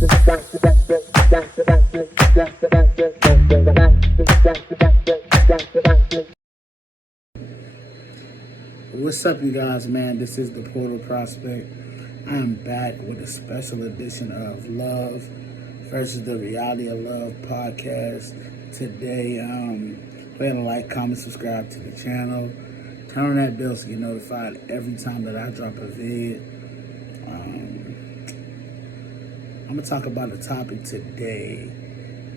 What's up, you guys, man? This is the Portal Prospect. I am back with a special edition of Love versus the Reality of Love podcast. Today, go ahead and like, comment, subscribe to the channel. Turn on that bell so you're notified every time that I drop a vid. I'm going to talk about a topic today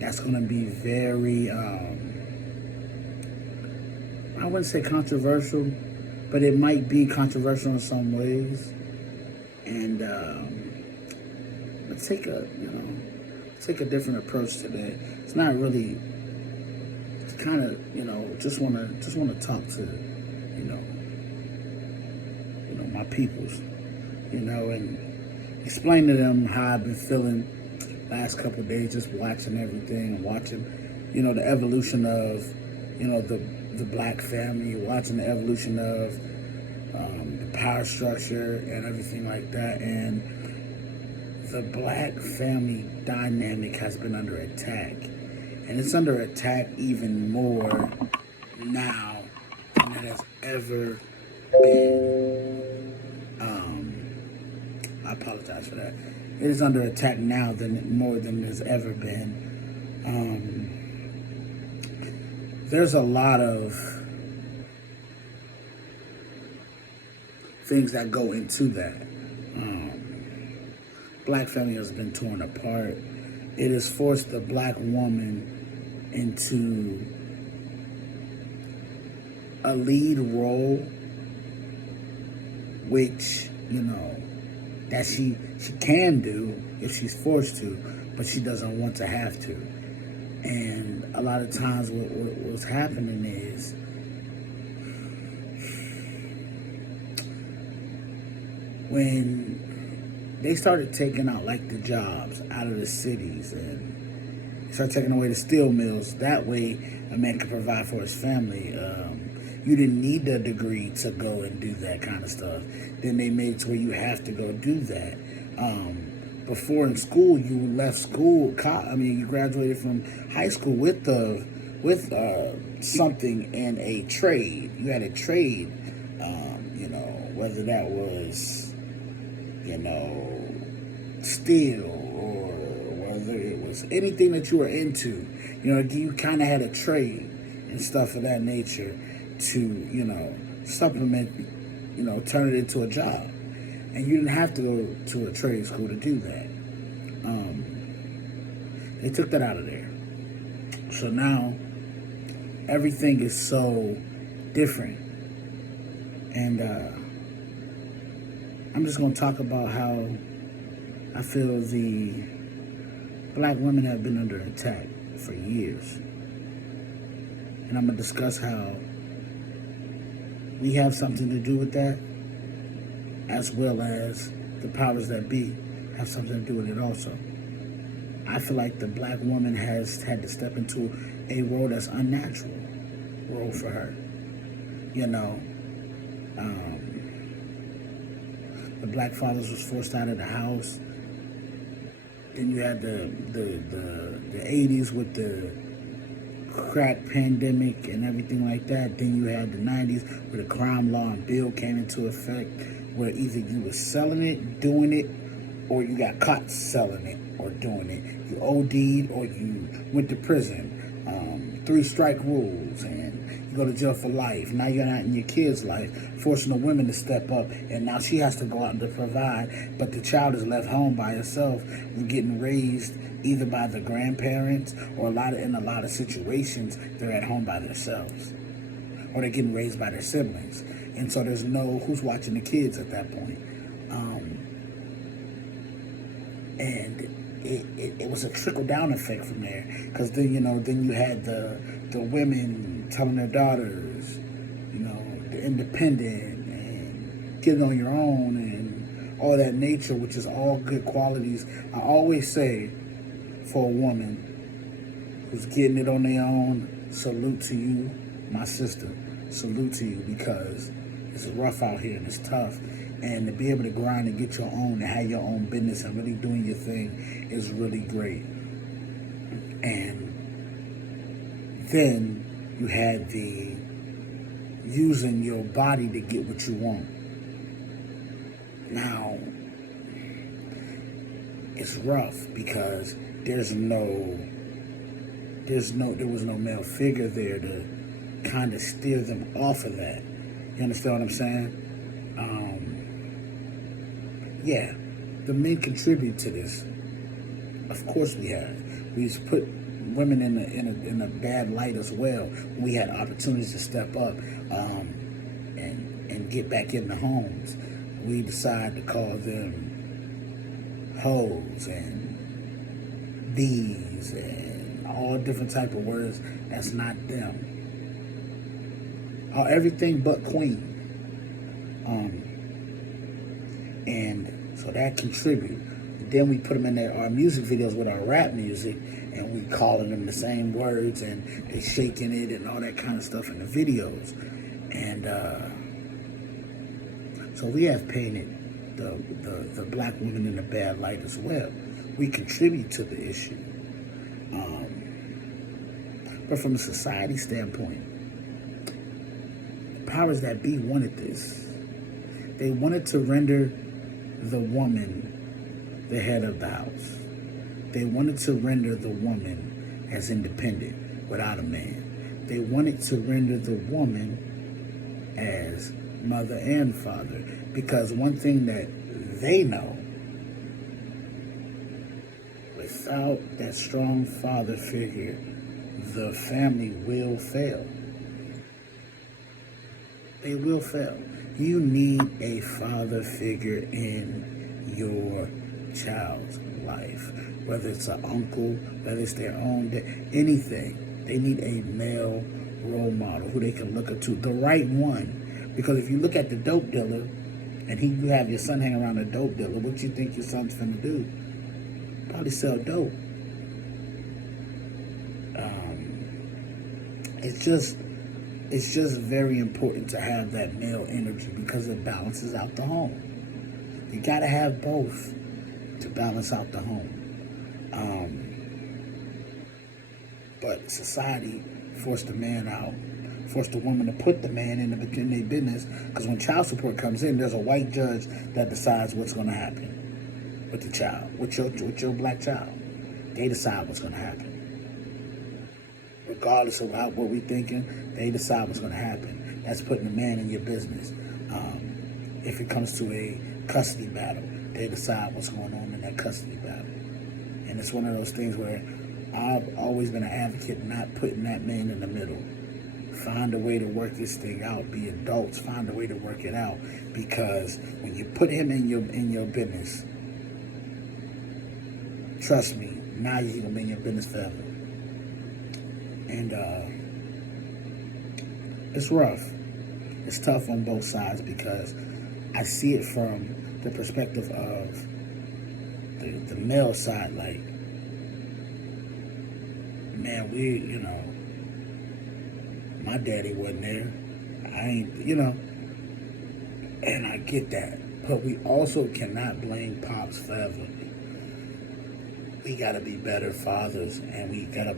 that's going to be very, I wouldn't say controversial, but it might be controversial in some ways. And let's take a different approach today. It's not really. It's kind of just want to talk to my peoples, and explain to them how I've been feeling last couple of days, just watching everything and watching, the evolution of, the black family, watching the evolution of the power structure and everything like that. And the black family dynamic has been under attack. And it's under attack even more now than it has ever been. I apologize for that. It is under attack now more than it has ever been. There's a lot of things that go into that. Black family has been torn apart. It has forced the black woman into a lead role, which, that she can do if she's forced to, but she doesn't want to have to. And a lot of times what's happening is when they started taking out like the jobs out of the cities and start taking away the steel mills, that way a man could provide for his family. You didn't need a degree to go and do that kind of stuff. Then they made it to where you have to go do that. Before in school, you left school. You graduated from high school with something in a trade. You had a trade. Whether that was steel or whether it was anything that you were into. You kind of had a trade and stuff of that nature to supplement, turn it into a job. And you didn't have to go to a trade school to do that. They took that out of there. So now everything is so different. And I'm just going to talk about how I feel the black women have been under attack for years. And I'm going to discuss how we have something to do with that, as well as the powers that be have something to do with it also. I feel like the black woman has had to step into a role that's unnatural role for her. The black fathers was forced out of the house. Then you had the 80s with the crack pandemic and everything like that. Then you had the 90s where the crime law and bill came into effect, where either you were selling it, doing it, or you got caught selling it or doing it. You OD'd or you went to prison. 3-strike rules, and you go to jail for life. Now you're not in your kid's life, forcing the women to step up, and now she has to go out and provide, but the child is left home by herself, getting raised either by the grandparents or in a lot of situations they're at home by themselves, or they're getting raised by their siblings, and so there's no who's watching the kids at that point. And it was a trickle-down effect from there, because then you had the women telling their daughters, they're independent and getting on your own and all that nature, which is all good qualities. I always say, for a woman who's getting it on their own, salute to you, my sister. Salute to you, because it's rough out here and it's tough. And to be able to grind and get your own and have your own business and really doing your thing is really great. And then you had the using your body to get what you want. Now, it's rough because there was no male figure there to kind of steer them off of that. You understand what I'm saying? Yeah, the men contribute to this. Of course we have. We've put women in a bad light as well. We had opportunities to step up and get back in the homes. We decide to call them hoes and bees and all different type of words. That's not them. Everything but queen. And so that contribute. Then we put them in our music videos with our rap music, and we calling them the same words, and they shaking it and all that kind of stuff in the videos. And so we have painted the black women in a bad light as well. We contribute to the issue. But from a society standpoint, the powers that be wanted this. They wanted to render the woman the head of the house. They wanted to render the woman as independent without a man. They wanted to render the woman as mother and father, because one thing that they know, without that strong father figure, the family will fail. They will fail. You need a father figure in your child's life, whether it's an uncle, whether it's their own anything. They need a male role model who they can look up to, the right one. Because if you look at the dope dealer and you have your son hang around a dope dealer, what you think your son's finna do? Probably sell dope. It's just very important to have that male energy because it balances out the home. You gotta have both to balance out the home. But society forced the man out, forced the woman to put the man in their business, because when child support comes in, there's a white judge that decides what's going to happen with the child, with your black child. They decide what's going to happen. Regardless of what we're thinking, they decide what's going to happen. That's putting the man in your business. If it comes to a custody battle, they decide what's going on in that custody battle. And it's one of those things where I've always been an advocate not putting that man in the middle. Find a way to work this thing out. Be adults. Find a way to work it out. Because when you put him in your business, trust me, now he's gonna be in your business forever. And it's rough. It's tough on both sides because I see it from the perspective of the male side. Like, man, my daddy wasn't there. I ain't, and I get that. But we also cannot blame Pops forever. We gotta be better fathers, and we gotta,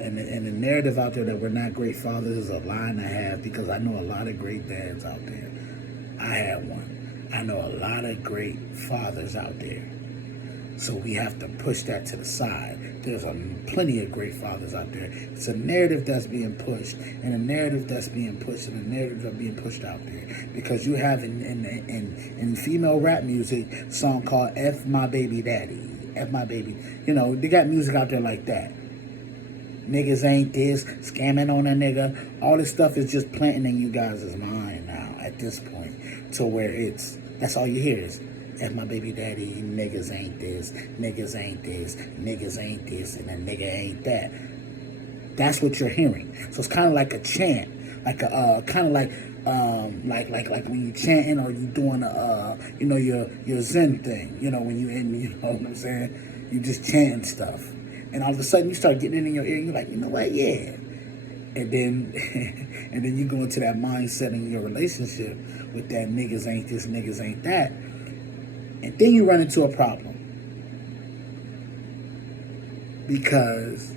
and the narrative out there that we're not great fathers is a line I have, because I know a lot of great dads out there. I have one. I know a lot of great fathers out there. So we have to push that to the side. There's plenty of great fathers out there. It's a narrative that's being pushed, and a narrative that's being pushed, and a narrative that's being pushed out there. Because you have in female rap music a song called F My Baby Daddy. F My Baby. They got music out there like that. Niggas ain't this, scamming on a nigga. All this stuff is just planting in you guys' mind now at this point. To where that's all you hear is, F my baby daddy, niggas ain't this, niggas ain't this, niggas ain't this, and a nigga ain't that. That's what you're hearing. So it's kind of like a chant, like a kind of like when you chanting or you doing your Zen thing. When you in, you know what I'm saying? You just chanting stuff, and all of a sudden you start getting it in your ear. And you're like, you know what? Yeah, And then and then you go into that mindset in your relationship with that niggas ain't this, niggas ain't that. And then you run into a problem. Because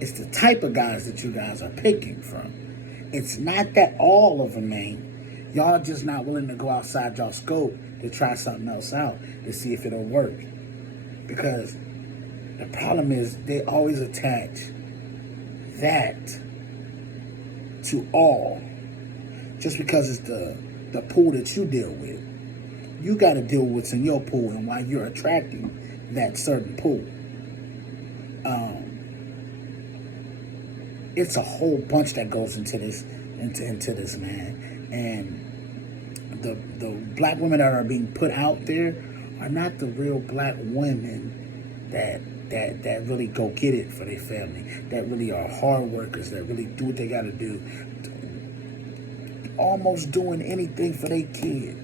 it's the type of guys that you guys are picking from. It's not that all of them ain't. Y'all just not willing to go outside y'all scope to try something else out to see if it'll work. Because the problem is they always attach that to all. Just because it's the pool that you deal with. You got to deal with what's in your pool and why you're attracting that certain pool. It's a whole bunch that goes into this, into this, man. And the black women that are being put out there are not the real black women that really go get it for their family, that really are hard workers, that really do what they got to do, almost doing anything for their kid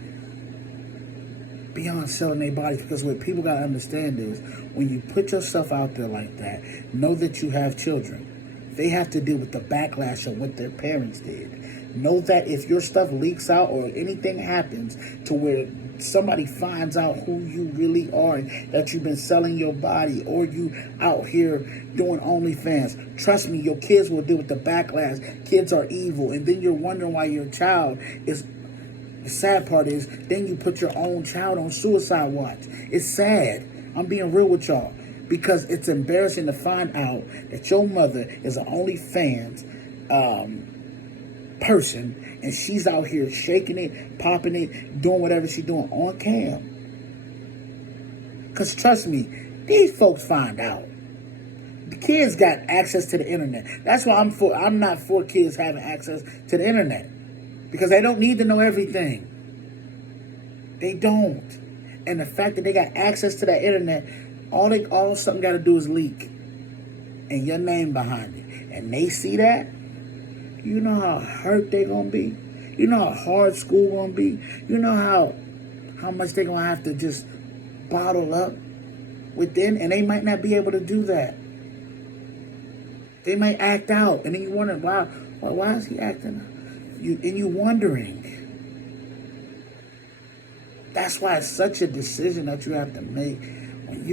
beyond selling their bodies. Because what people got to understand is when you put yourself out there like that, know that you have children. They have to deal with the backlash of what their parents did. Know that if your stuff leaks out or anything happens to where somebody finds out who you really are and that you've been selling your body or you out here doing OnlyFans, trust me, your kids will deal with the backlash. Kids are evil. And then you're wondering why your child is... The sad part is then you put your own child on suicide watch. It's sad. I'm being real with y'all. Because it's embarrassing to find out that your mother is an OnlyFans person and she's out here shaking it, popping it, doing whatever she's doing on cam. Because trust me, these folks find out. The kids got access to the internet. That's why I'm not for kids having access to the internet. Because they don't need to know everything. They don't. And the fact that they got access to that internet, all something got to do is leak. And your name behind it. And they see that, you know how hurt they going to be? You know how hard school going to be? You know how much they going to have to just bottle up within? And they might not be able to do that. They might act out. And then you wonder, why is he acting out? And you wondering. That's why it's such a decision that you have to make when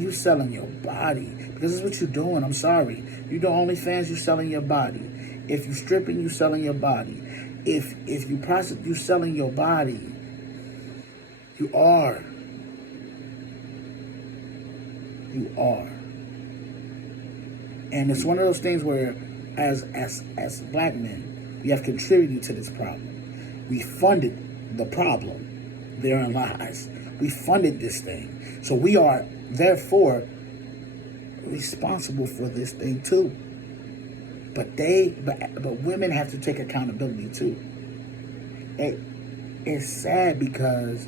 you selling your body. Because it's what you're doing. I'm sorry. You do OnlyFans, you selling your body. If you stripping, you selling your body. If you prostitute, you selling your body. You are. You are. And it's one of those things where as black men, we have contributed to this problem. We funded the problem. Therein lies. We funded this thing. So we are, therefore, responsible for this thing too. But women have to take accountability too. It's sad because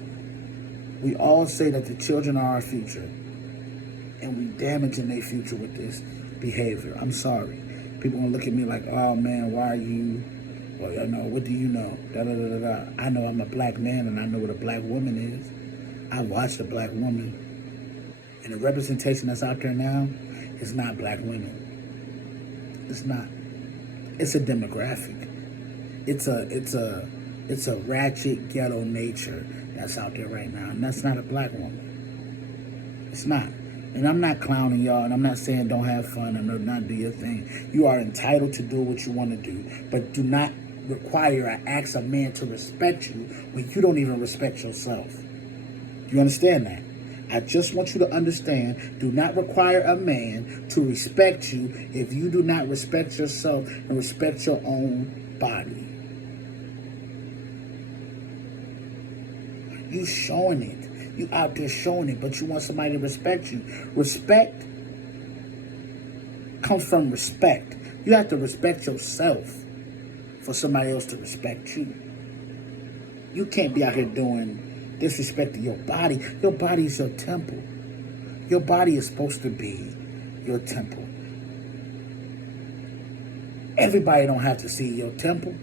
we all say that the children are our future. And we damaging their future with this behavior. I'm sorry. People gonna look at me like, oh man, why are you, well, you know, what do you know? Da, da, da, da, da. I know I'm a black man and I know what a black woman is. I watched a black woman. And the representation that's out there now is not black women. It's not. It's a demographic. It's a ratchet ghetto nature that's out there right now. And that's not a black woman. It's not. And I'm not clowning y'all, and I'm not saying don't have fun and not do your thing. You are entitled to do what you want to do, but do not require or ask a man to respect you when you don't even respect yourself. Do you understand that? I just want you to understand, do not require a man to respect you if you do not respect yourself and respect your own body. You showing it. You out there showing it, but you want somebody to respect you. Respect comes from respect. You have to respect yourself for somebody else to respect you. You can't be out here doing disrespect to your body. Your body is your temple. Your body is supposed to be your temple. Everybody don't have to see your temple.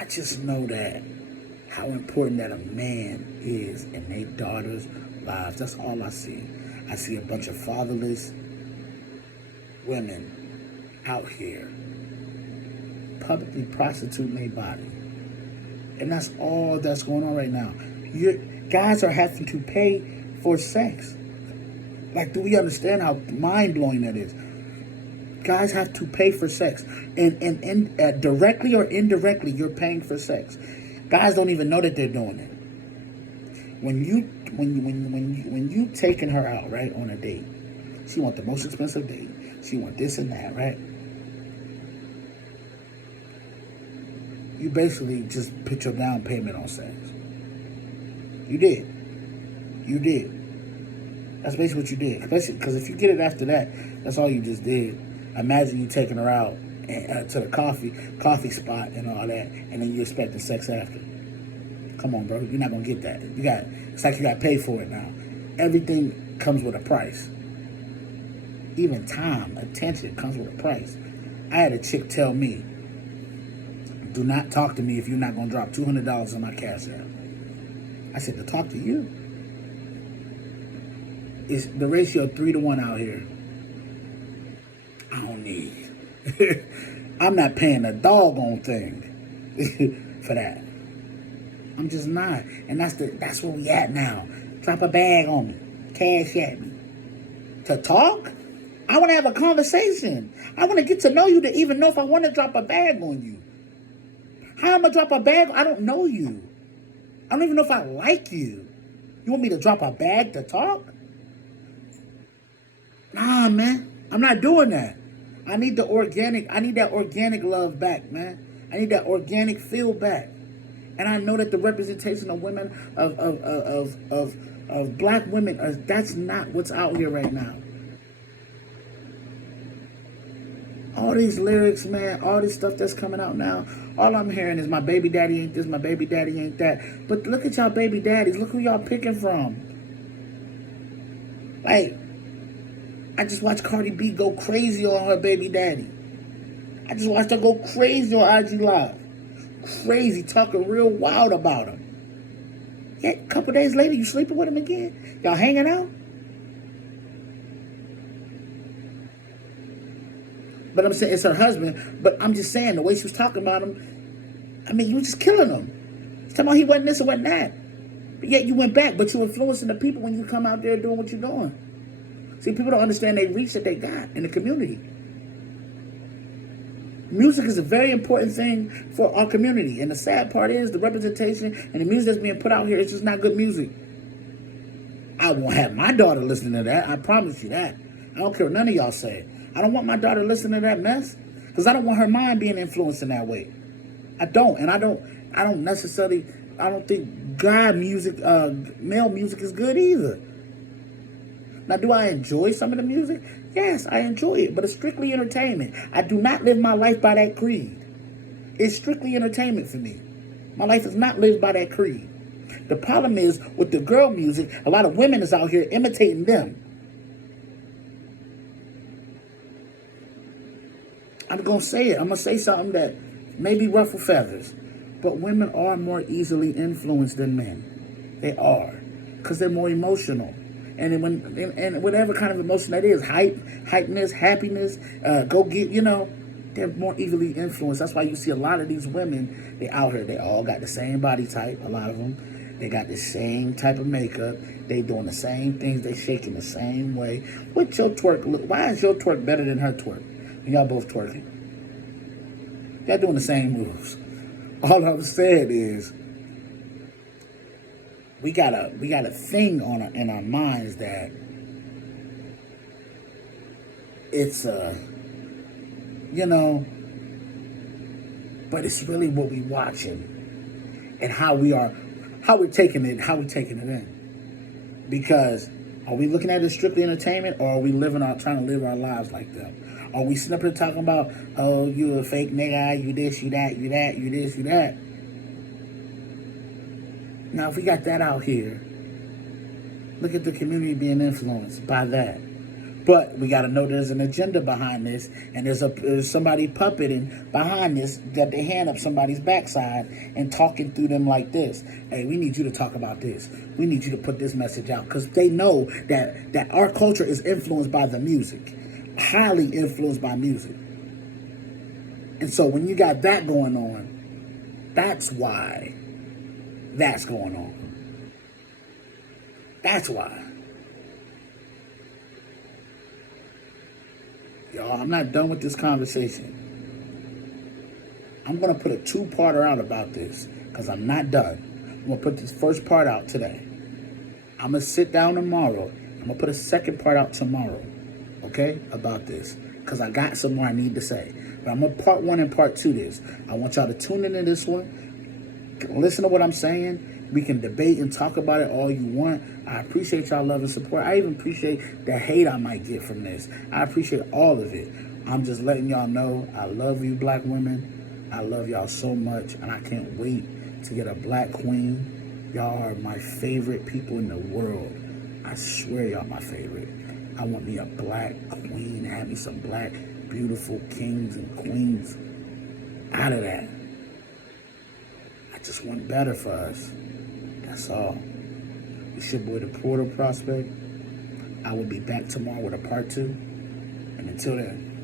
I just know that how important that a man is in their daughters' lives. That's all I see. I see a bunch of fatherless women out here publicly prostituting their body. And that's all that's going on right now. Guys are having to pay for sex. Like, do we understand how mind-blowing that is? Guys have to pay for sex. And directly or indirectly, you're paying for sex. Guys don't even know that they're doing it. When you taking her out, right, on a date, she want the most expensive date. She want this and that, right? You basically just put your down payment on sex. You did. That's basically what you did. Especially because if you get it after that, that's all you just did. Imagine you taking her out to the coffee spot and all that, and then you expecting sex after. Come on, bro. You're not gonna get that. It's like you got to pay for it now. Everything comes with a price. Even time, attention comes with a price. I had a chick tell me, "Do not talk to me if you're not gonna drop $200 on my Cash App." I said, "To talk to you? It's the ratio 3-to-1 out here. I don't need. I'm not paying a doggone thing for that. I'm just not. And that's where we at now. Drop a bag on me. Cash at me. To talk? I want to have a conversation. I want to get to know you to even know if I want to drop a bag on you. How am I drop a bag? I don't know you. I don't even know if I like you. You want me to drop a bag to talk? Nah, man. I'm not doing that. I need that organic love back, man. I need that organic feel back. And I know that the representation of women, of black women, that's not what's out here right now. All these lyrics, man, all this stuff that's coming out now, all I'm hearing is my baby daddy ain't this, my baby daddy ain't that. But look at y'all baby daddies. Look who y'all picking from. Like, I just watched Cardi B go crazy on her baby daddy. I just watched her go crazy on IG Live. Crazy, talking real wild about him. Yeah, a couple days later, you sleeping with him again? Y'all hanging out? But I'm saying it's her husband. But I'm just saying the way she was talking about him. I mean, you were just killing him. She's talking about he wasn't this or wasn't that. But yet you went back, but you're influencing the people when you come out there doing what you're doing. See, people don't understand the reach that they got in the community. Music is a very important thing for our community. And the sad part is the representation and the music that's being put out here is just not good music. I won't have my daughter listening to that. I promise you that. I don't care what none of y'all say. I don't want my daughter listening to that mess because I don't want her mind being influenced in that way. I don't. And I don't think male music is good either. Now, do I enjoy some of the music? Yes, I enjoy it, but it's strictly entertainment. I do not live my life by that creed. It's strictly entertainment for me. My life is not lived by that creed. The problem is, with the girl music, a lot of women is out here imitating them. I'm going to say it. I'm going to say something that maybe ruffle feathers. But women are more easily influenced than men. They are. Because they're more emotional. And whatever kind of emotion that is, hypeness, happiness, go get, they're more easily influenced. That's why you see a lot of these women, they out here, they all got the same body type, a lot of them. They got the same type of makeup. They doing the same things. They shaking the same way. What's your twerk look? Why is your twerk better than her twerk? And y'all both twerking. Y'all doing the same moves. All I'm saying is, we got a thing in our minds that it's but it's really what we watching and how we're taking it in. Because are we looking at it strictly entertainment, or are we trying to live our lives like them? Are we sitting up here talking about, oh, you a fake nigga, you this, you that, you that, you this, you that? Now, if we got that out here, look at the community being influenced by that. But we got to know there's an agenda behind this, and there's somebody puppeting behind this, got their hand up somebody's backside and talking through them like this. Hey, we need you to talk about this. We need you to put this message out, because they know that our culture is influenced by the music, highly influenced by music. And so when you got that going on, that's why that's going on. That's why. Y'all, I'm not done with this conversation. I'm going to put a two-parter out about this because I'm not done. I'm going to put this first part out today. I'm going to sit down tomorrow. I'm going to put a second part out tomorrow, okay, about this, because I got some more I need to say. But I'm going to part one and part two this. I want y'all to tune into this one. Listen to what I'm saying. We can debate and talk about it all you want. I appreciate y'all love and support. I even appreciate the hate I might get from this. I appreciate all of it. I'm just letting y'all know I love you, black women. I love y'all so much, and I can't wait to get a black queen. Y'all are my favorite people in the world. I swear y'all my favorite. I want me a black queen, have me some black, beautiful kings and queens out of that. I just want better for us. That's all. It's your boy, the Portal Prospect. I will be back tomorrow with a part two. And until then,